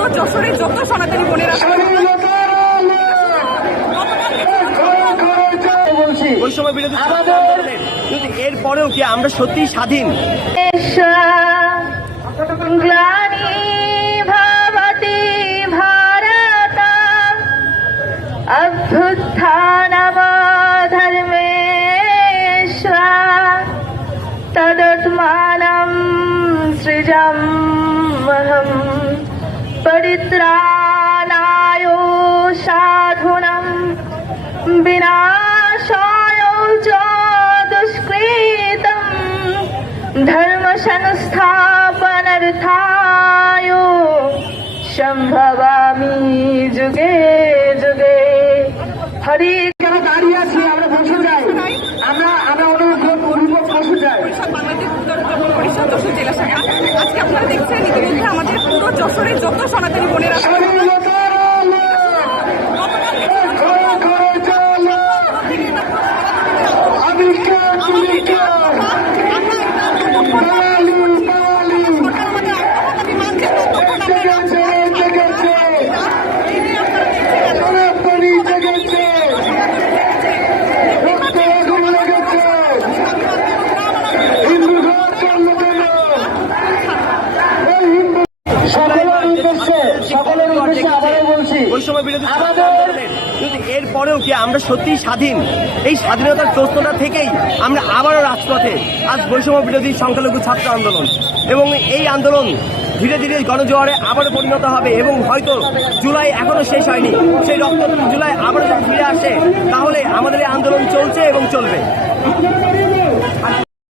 পুরো যশোরের যত সনাতনী বোনেরা বৈষম্য বিরোধী কিন্তু এরপরেও কি আমরা সত্যি স্বাধীন? গ্লানি ভবতি ভারত অভ্যুত্থানমধর্মেশ্বর তদাত্মাनं সৃজাম্যহং পরিত্রাণায় সাধুনাং বিনাশায় চ দুষ্কৃতম ধর্ম সংস্থাপনার্থায় সম্ভবামি যুগে যুগে হরি। কেন দাঁড়িয়ে আছি? আমরা বসে যাই, আমরা অনুরোধ বসে যাই। বাংলাদেশ উত্তর পরিষদ যশোর জেলা শাখা। আজকে আপনারা দেখছেন ইতিমধ্যে আমাদের পুরো যশোরের যত সনাতনী বোনেরা বৈষম্য বিরোধী কিন্তু এরপরেও কি আমরা সত্যি স্বাধীন? এই স্বাধীনতার প্রশ্নটা থেকেই আমরা আবারও রাজপথে। আজ বৈষম্য বিরোধী সংখ্যালঘু ছাত্র আন্দোলন, এবং এই আন্দোলন ধীরে ধীরে গণজোয়ারে আবারও পরিণত হবে এবং হয়তো জুলাই এখনো শেষ হয়নি। সেই রক্ত জুলাই আবারও যদি ফিরে আসে তাহলে আমাদের এই আন্দোলন চলছে এবং চলবে।